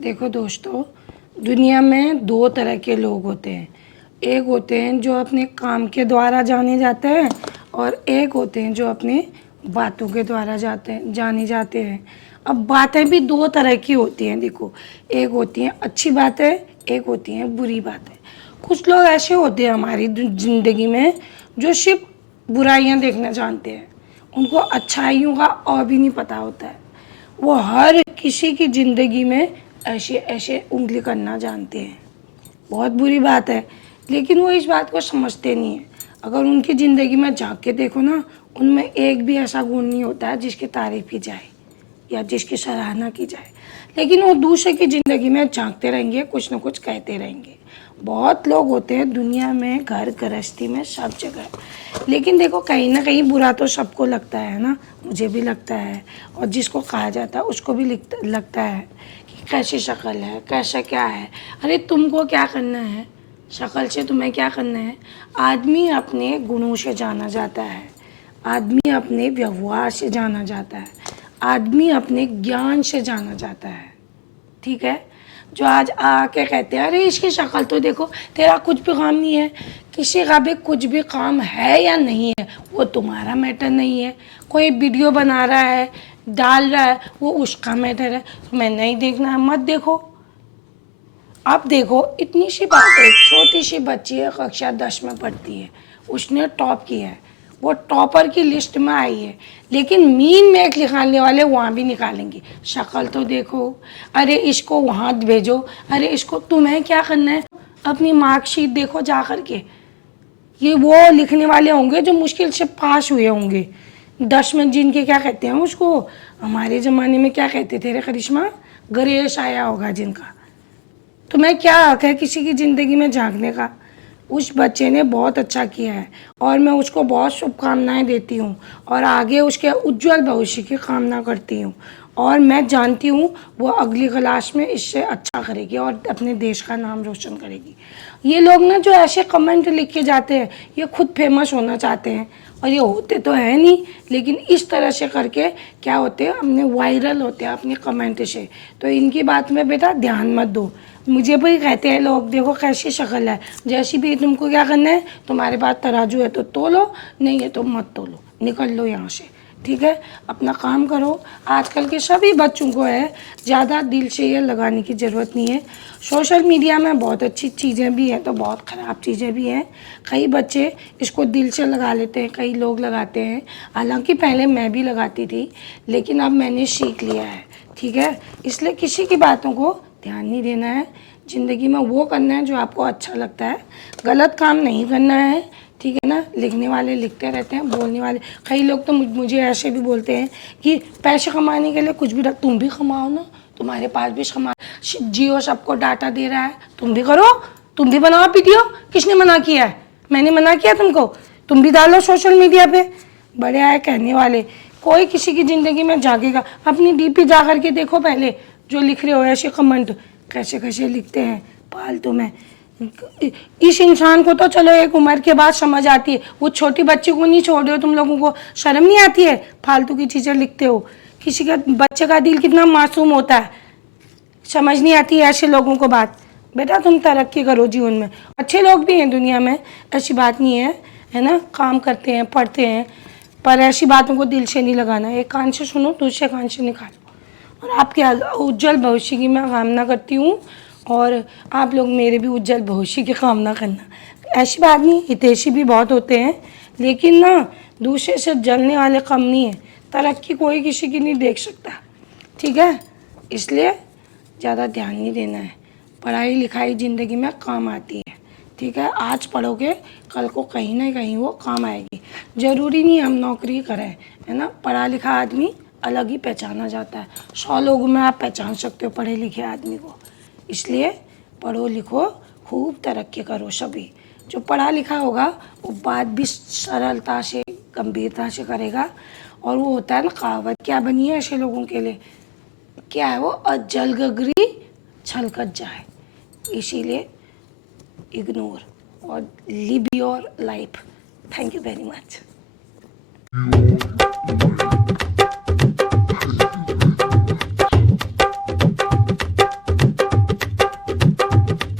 देखो दोस्तों, दुनिया में दो तरह के लोग होते हैं। एक होते हैं जो अपने काम के द्वारा जाने जाते हैं और एक होते हैं जो अपने बातों के द्वारा जाने जाते हैं। अब बातें भी दो तरह की होती हैं। देखो, एक होती हैं अच्छी बातें, एक होती हैं बुरी बातें। कुछ लोग ऐसे होते हैं हमारी ज़िंदगी में जो सिर्फ बुराइयां देखना जानते हैं। उनको अच्छाइयों का और भी नहीं पता होता है। वो हर किसी की ज़िंदगी में ऐसे ऐसे उंगली करना जानते हैं। बहुत बुरी बात है, लेकिन वो इस बात को समझते नहीं हैं। अगर उनकी ज़िंदगी में झांक के देखो ना, उनमें एक भी ऐसा गुण नहीं होता है जिसकी तारीफ़ की जाए या जिसकी सराहना की जाए। लेकिन वो दूसरे की ज़िंदगी में झांकते रहेंगे, कुछ ना कुछ कहते रहेंगे। बहुत लोग होते हैं दुनिया में, घर गृहस्थी में, सब जगह। लेकिन देखो, कहीं ना कहीं बुरा तो सबको लगता है ना। मुझे भी लगता है, और जिसको कहा जाता है उसको भी लगता है कि कैसी शक्ल है, कैसा क्या है। अरे तुमको क्या करना है, शक्ल से तुम्हें क्या करना है। आदमी अपने गुणों से जाना जाता है, आदमी अपने व्यवहार से जाना जाता है, आदमी अपने ज्ञान से जाना जाता है। ठीक है। जो आज आके कहते हैं अरे इसकी शक्ल तो देखो, तेरा कुछ भी काम नहीं है। किसी का भी कुछ भी काम है या नहीं है वो तुम्हारा मैटर नहीं है। कोई वीडियो बना रहा है, डाल रहा है, वो उसका मैटर है। तुम्हें नहीं देखना है, मत देखो। अब देखो, इतनी सी बात है, एक छोटी सी बच्ची है, कक्षा 10 में पढ़ती है, उसने टॉप किया है, वो टॉपर की लिस्ट में आई है। लेकिन मीन में एक निकालने वाले वहाँ भी निकालेंगे। शक्ल तो देखो, अरे इसको वहाँ भेजो, अरे इसको। तुम्हें क्या करना है, अपनी मार्कशीट देखो जा कर के। ये वो लिखने वाले होंगे जो मुश्किल से पास हुए होंगे 10 में, जिनके क्या कहते हैं उसको, हमारे ज़माने में क्या कहते थे रे करिश्मा, ग्रेस आया होगा जिनका। तुम्हें क्या हक है किसी की ज़िंदगी में झांकने का। उस बच्चे ने बहुत अच्छा किया है और मैं उसको बहुत शुभकामनाएं देती हूँ और आगे उसके उज्जवल भविष्य की कामना करती हूँ। और मैं जानती हूँ वो अगली क्लास में इससे अच्छा करेगी और अपने देश का नाम रोशन करेगी। ये लोग ना जो ऐसे कमेंट लिख के जाते हैं, ये खुद फेमस होना चाहते हैं और ये होते तो है नहीं, लेकिन इस तरह से करके क्या होते हैं, अपने वायरल होते हैं अपने कमेंट से। तो इनकी बात में बेटा ध्यान मत दो। मुझे भी कहते हैं लोग, देखो कैसी शक्ल है, जैसी भी। तुमको क्या करना है, तुम्हारे पास तराजू है तो तोलो, नहीं है तो मत तोलो, निकल लो यहाँ से। ठीक है, अपना काम करो। आजकल के सभी बच्चों को है, ज़्यादा दिल से ये लगाने की ज़रूरत नहीं है। सोशल मीडिया में बहुत अच्छी चीज़ें भी हैं तो बहुत ख़राब चीज़ें भी हैं। कई बच्चे इसको दिल से लगा लेते हैं, कई लोग लगाते हैं। हालांकि पहले मैं भी लगाती थी, लेकिन अब मैंने सीख लिया है। ठीक है, इसलिए किसी की बातों को ध्यान नहीं देना है। ज़िंदगी में वो करना है जो आपको अच्छा लगता है, गलत काम नहीं करना है। ठीक है ना। लिखने वाले लिखते रहते हैं, बोलने वाले, कई लोग तो मुझे ऐसे भी बोलते हैं कि पैसे कमाने के लिए कुछ भी रख, तुम भी कमाओ ना, तुम्हारे पास भी जियो सबको डाटा दे रहा है, तुम भी करो, तुम भी बनाओ वीडियो। किसने मना किया है, मैंने मना किया तुमको। तुम भी डालो सोशल मीडिया पे। बड़े आए कहने वाले। कोई किसी की ज़िंदगी में जागेगा, अपनी डीपी जा कर के देखो पहले, जो लिख रहे हो ऐसे कमेंट कैसे कैसे लिखते हैं फालतू में। इस इंसान को तो चलो एक उम्र के बाद समझ आती है, वो छोटी बच्ची को नहीं छोड़ रहे हो तुम लोगों को शर्म नहीं आती है, फालतू की चीज़ें लिखते हो। किसी का बच्चे का दिल कितना मासूम होता है, समझ नहीं आती है ऐसे लोगों को बात। बेटा तुम तरक्की करो जीवन में, अच्छे लोग भी हैं दुनिया में, ऐसी बात नहीं है, है ना। काम करते हैं, पढ़ते हैं, पर ऐसी बातों को दिल से नहीं लगाना। एक कान से सुनो, दूसरे कान से निकालो। और आपके उज्जवल भविष्य की मैं कामना करती हूँ और आप लोग मेरे भी उज्जवल भविष्य की कामना करना। ऐसी बात नहीं, हितैषी भी बहुत होते हैं, लेकिन ना दूसरे से जलने वाले कम नहीं है। तरक्की कोई किसी की नहीं देख सकता। ठीक है, इसलिए ज़्यादा ध्यान नहीं देना है। पढ़ाई लिखाई ज़िंदगी में काम आती है। ठीक है, आज पढ़ोगे कल को कहीं ना कहीं वो काम आएगी। ज़रूरी नहीं हम नौकरी करें, है ना। पढ़ा लिखा आदमी अलग ही पहचाना जाता है। 100 लोगों में आप पहचान सकते हो पढ़े लिखे आदमी को। इसलिए पढ़ो लिखो, खूब तरक्की करो। सभी जो पढ़ा लिखा होगा वो बात भी सरलता से, गंभीरता से करेगा। और वो होता है ना, कहावत क्या बनी है ऐसे लोगों के लिए, क्या है वो, अजल गगरी छलकत जाए। इसीलिए इग्नोर और live your life. Thank you very much.